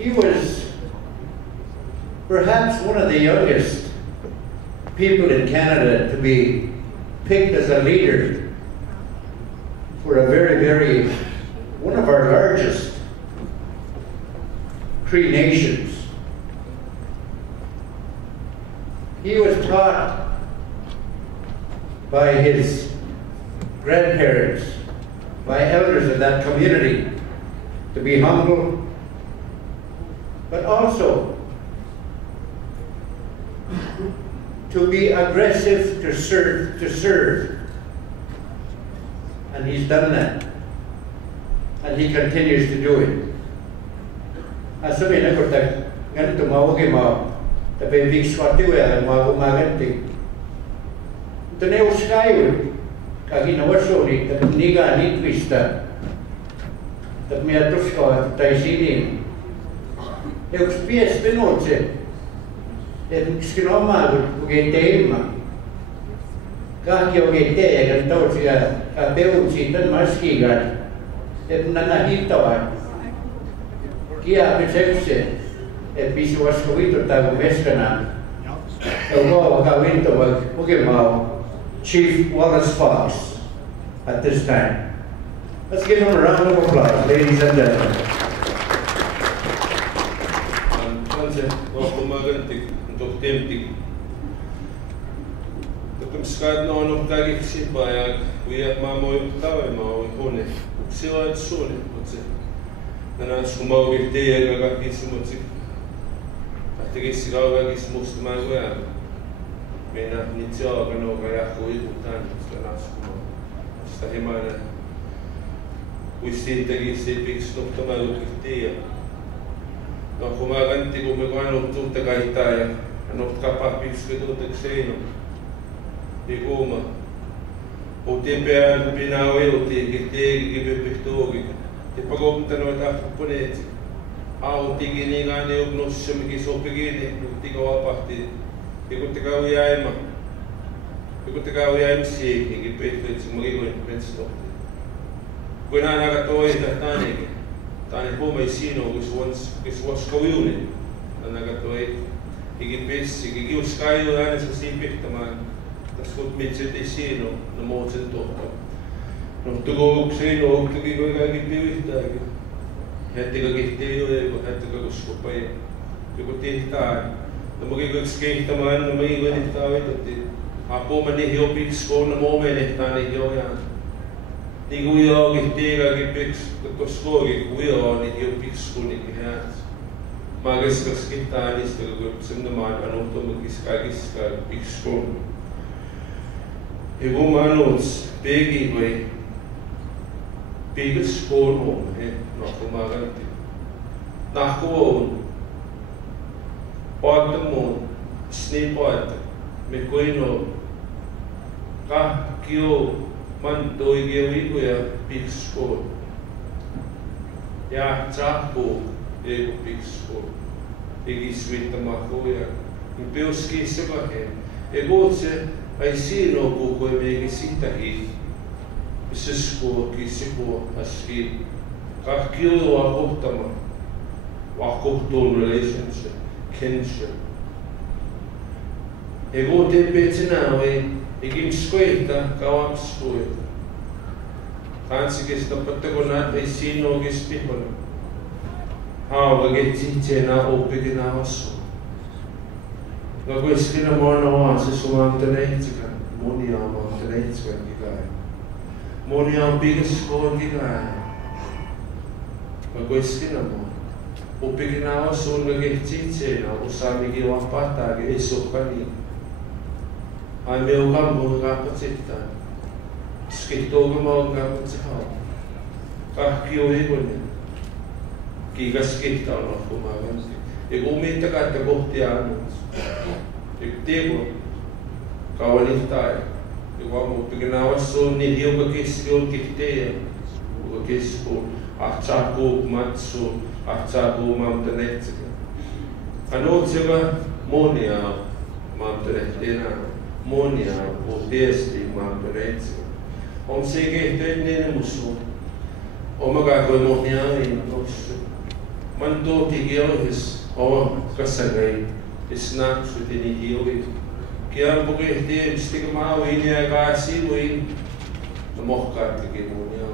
He was perhaps one of the youngest people in Canada to be picked as a leader for a one of our largest Cree nations. He was taught by his grandparents, by elders of that community, to be humble, but also to be aggressive, to serve. And he's done that. And he continues to do it. Asumi na ko ta ganito mawagi mo ta big swati wa mo maganti. Tene uskayo kagi na wasori ta niga ni twista. Ta me atosko ta isini. Eu spies benoce. Skinoma ugetema. Kaki ugetea kan tausia ka beusi tan maskiga. Nanahitawa. Kia pesepse e pisu waskovito tago meskana. Ewa wakawito wakimao Chief Wallace Fox at this time. Let's give him a round of applause, ladies and gentlemen. Skad no no tagi sipaya kuya mamo tawe mau hone sila sole motse nana sumau gite ga kismotse atege sila ga kismos magoya mena nitio ga no ga ya koi utan nana sumau sta hemana uisi tagi sepik stop to mago gite no kumaganti ko me kwano tutta kaitaya no kapap piskedo tekseno Igoma, o te pēr pinawe o te ki pepektogi, te pagomta no ta poneti. A o te gini ngane o no sumi ki sopegene, o te ka wapati. Te ko te ka uyaima. Te ko te ka uyaima si ki pepektogi magi ko pensto. Ko na na ka toi na tane. Tane po mai sino ki swans koyune. Na ka toi ki pesi ki uskayo na sa sipek taman. Skot mitse te sino no moten tohto. No tugo ukseno ukki ko ga gipivita. Hette ga gitteo e hette ga skopai. Ko tehta. No magi ko skehta man no magi ko tehta te. Apo mani hio pix ko no momene tani hio ya. Ni go yo gitte ga gipix to skogi go yo ni hio pix ko ni hat. Magas ka skehta ni sto go simna man ano to magis ka pix ko. Ego manos pegi vai pegas corno no kumaganti nako patmo snipot me koino ka kio man doi gewi ko ya pix ko ya chapo ego pix ko egi swita mako ya impeoski se ba ego se ai sino ko ko me kisita hi sisko ki sipo aski ka kio wa kohtama wa kohto relationship kinship ego te petina we igim skoita ka wa skoita tansi ke sta patagona ai sino ke spihona ha wa ge tichena o pegina waso Gagoiskina mona wa se sumanteneitsika monia manteneitsika kikai monia bigas ko kikai gagoiskina mo upikina wa sun gagetiche na usami ki wa pata ge isokani ai meu kambo ga patita skito mo ga patita ka kio e bone ki gaskita no fumagan e gumita ka ta bohtiano Ego kawanita ego mo pignawa so ni dio ka kisio kite o kisko achako matso achako mamtanet ano tsega monia mamtanet dena monia o testi mamtanet om sege tenne muso o maga ko monia in nos Mando tigil his kasagay is not so tinihili. Kaya po kayo hindi stigma win niya kasi win namokka tigil mo niya.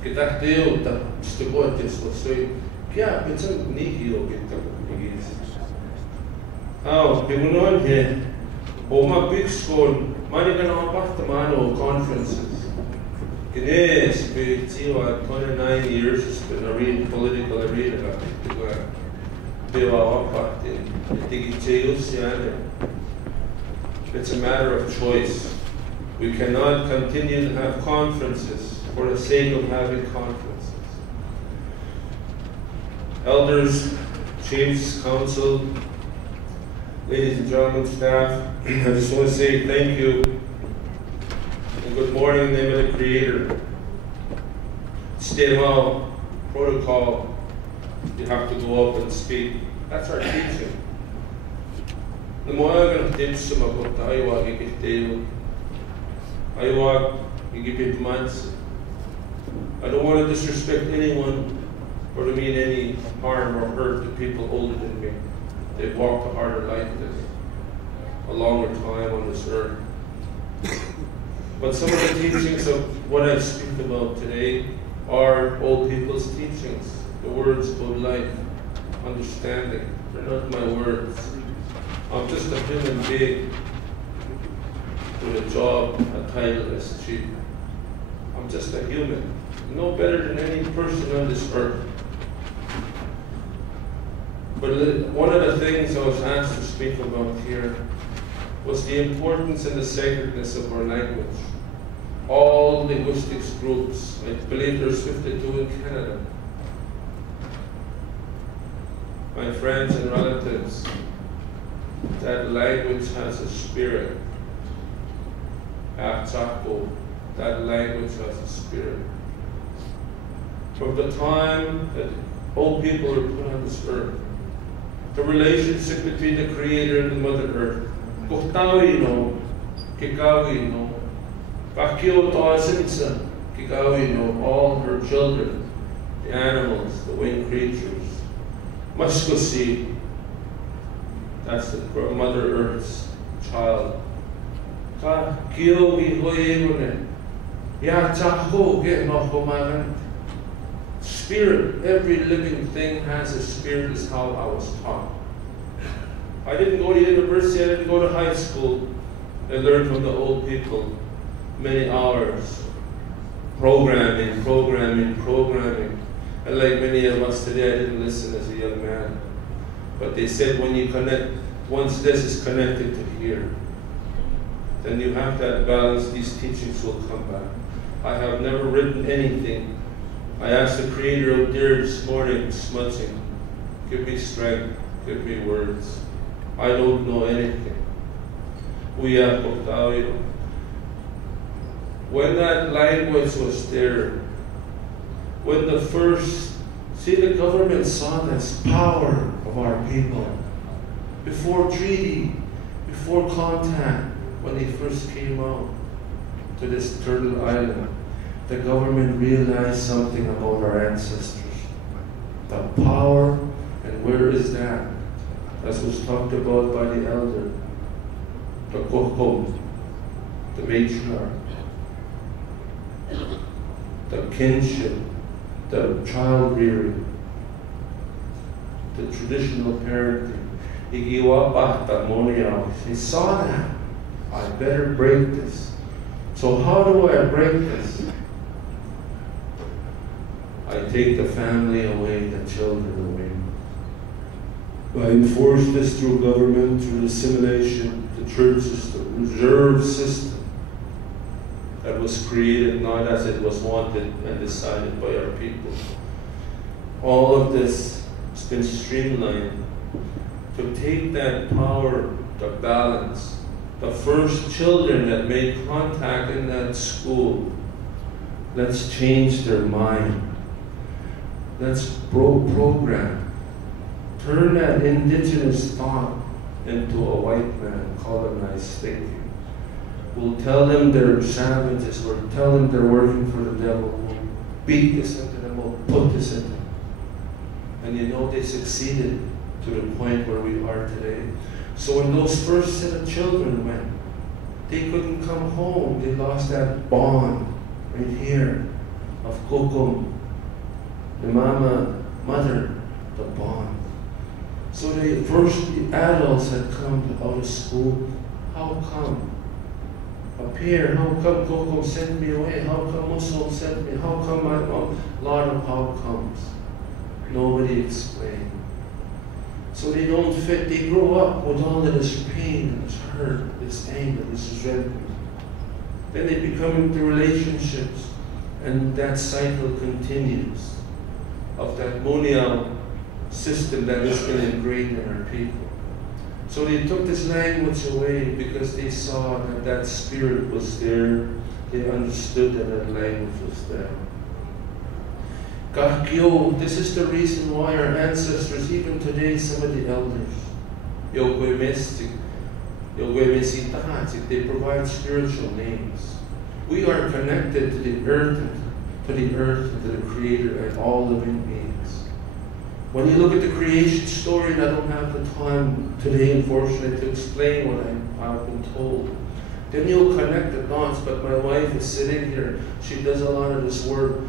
Kita tayo ta stigot is so kaya pinsan nihilo kita tigil. Pimunon he Oma big school mani ka na apartamento conferences. Kines, Tiwa, 29 years, has been a real political arena. It's a matter of choice. We cannot continue to have conferences for the sake of having conferences. Elders, chiefs, council, ladies and gentlemen, staff, I just want to say thank you. Good morning in the name of the Creator. State law, protocol, you have to go up and speak. That's our teaching. The more I'm going to teach some about the Iowa, you give months. I don't want to disrespect anyone or to mean any harm or hurt to people older than me. They've walked a harder life than me, a longer time on this earth. But some of the teachings of what I speak about today are old people's teachings, the words about life, understanding. They're not my words. I'm just a human being with a job, a title as chief. I'm just a human, no better than any person on this earth. But one of the things I was asked to speak about here was the importance and the sacredness of our language. All linguistics groups, I believe there's 52 in Canada. My friends and relatives, that language has a spirit. That language has a spirit. From the time that old people were put on this earth, the relationship between the Creator and the Mother Earth, all her children, the animals, the winged creatures, Muscosi, that's the Mother Earth's child. Spirit, every living thing has a spirit, is how I was taught. I didn't go to university, I didn't go to high school. I learned from the old people many hours. Programming. And like many of us today, I didn't listen as a young man. But they said when you connect, once this is connected to here, then you have that balance, these teachings will come back. I have never written anything. I asked the Creator out there this morning, smutsing, give me strength, give me words. I don't know anything. When that language was there, when the first, the government saw this power of our people, before treaty, before contact, when they first came out to this turtle island, the government realized something about our ancestors. The power, and where is that? As was talked about by the elder, the kohkom, the matriarch, the kinship, the child rearing, the traditional parenting. He saw that. I better break this. So how do I break this? I take the family away, the children away. I enforce this through government, through assimilation, the church system, reserve system that was created not as it was wanted and decided by our people. All of this has been streamlined to take that power, the balance, the first children that made contact in that school. Let's change their mind. Let's program. Turn that indigenous thought into a white man colonized thinking. We'll tell them they're savages, we'll tell them they're working for the devil, we'll beat this into them, we'll put this into them. And you know, they succeeded to the point where we are today. So when those first set of children went, they couldn't come home. They lost that bond right here of kukum, the mother, the bond. So the first adults had come out of school. How come? Up here, how come Kukum sent me away? How come Muslim sent me? How come my mom? A lot of how comes. Nobody explained. So they don't fit. They grow up with all of this pain, this hurt, this anger, this resentment. Then they become into relationships, and that cycle continues of that monial system that has been ingrained in our people. So they took this language away because they saw that that spirit was there. They understood that that language was there. Kahkyo, this is the reason why our ancestors, even today, some of the elders, they provide spiritual names. We are connected to the earth, and to the Creator and all living beings. When you look at the creation story, and I don't have the time today, unfortunately, to explain what I've been told, then you'll connect the dots. But my wife is sitting here. She does a lot of this work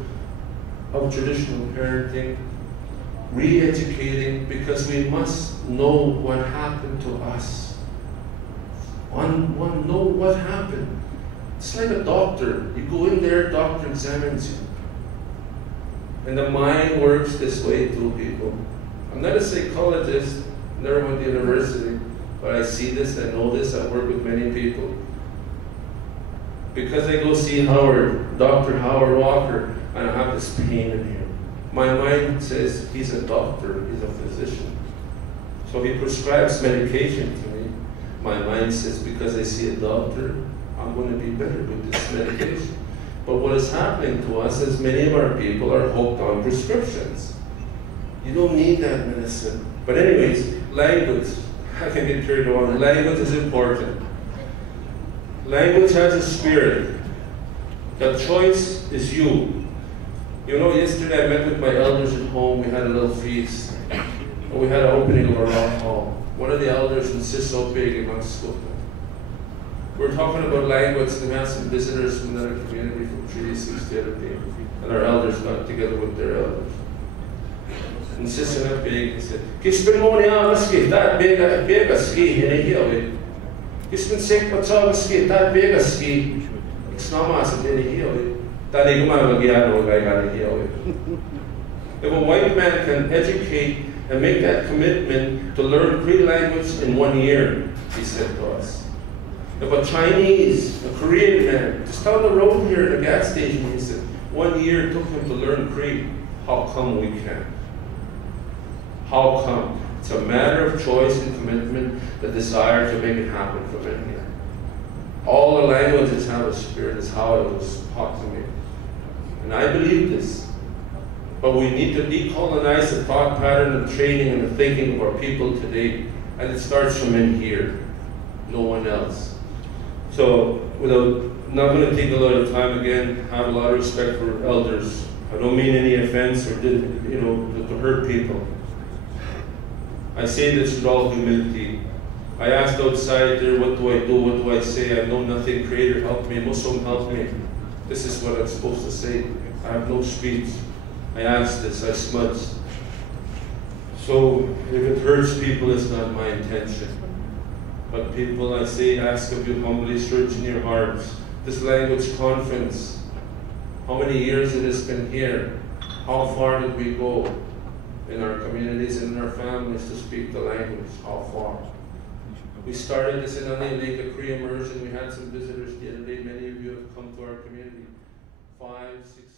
of traditional parenting, re-educating, because we must know what happened to us. One know what happened. It's like a doctor. You go in there, doctor examines you. And the mind works this way too, people. I'm not a psychologist, never went to university, but I see this, I know this, I work with many people. Because I go see Dr. Howard Walker, and I have this pain in here. My mind says he's a doctor, he's a physician. So he prescribes medication to me. My mind says, because I see a doctor, I'm going to be better with this medication. But what is happening to us is many of our people are hooked on prescriptions. You don't need that medicine. But anyways, language, I can get carried on. Language is important. Language has a spirit. The choice is you. You know, yesterday I met with my elders at home. We had a little feast. And we had an opening of a rock hall. One of the elders insists so big in Saskatoon. We're talking about language, and we had some visitors from another community from Treaty 6 the other day. And our elders got together with their elders. Insisting up big and said, Kispin mo niya maski, that big a ski, hinihiyaw. Kispin sek patsaw that big a ski. Iksnama sa hinihiyaw. Tani gumagagyan o gaya. If a white man can educate and make that commitment to learn Cree language in 1 year, he said to us. If a Chinese, a Korean man, just down the road here at a gas station, he said, 1 year took him to learn Cree. How come we can't? How come? It's a matter of choice and commitment, the desire to make it happen for many. All the languages have a spirit, is how it was taught to me. And I believe this. But we need to decolonize the thought pattern and training and the thinking of our people today. And it starts from in here, no one else. So, not going to take a lot of time again, have a lot of respect for elders. I don't mean any offense or to hurt people. I say this with all humility. I asked outside there, what do I do? What do I say? I know nothing. Creator, help me. Muslim, help me. This is what I'm supposed to say. I have no speech. I asked this. I smudged. So if it hurts people, it's not my intention. But people, I say, ask of you humbly, search in your hearts. This language conference, how many years it has been here? How far did we go in our communities and in our families to speak the language? How far? We started this in Onion Lake, a Cree immersion. We had some visitors the other day. Many of you have come to our community. 5, 6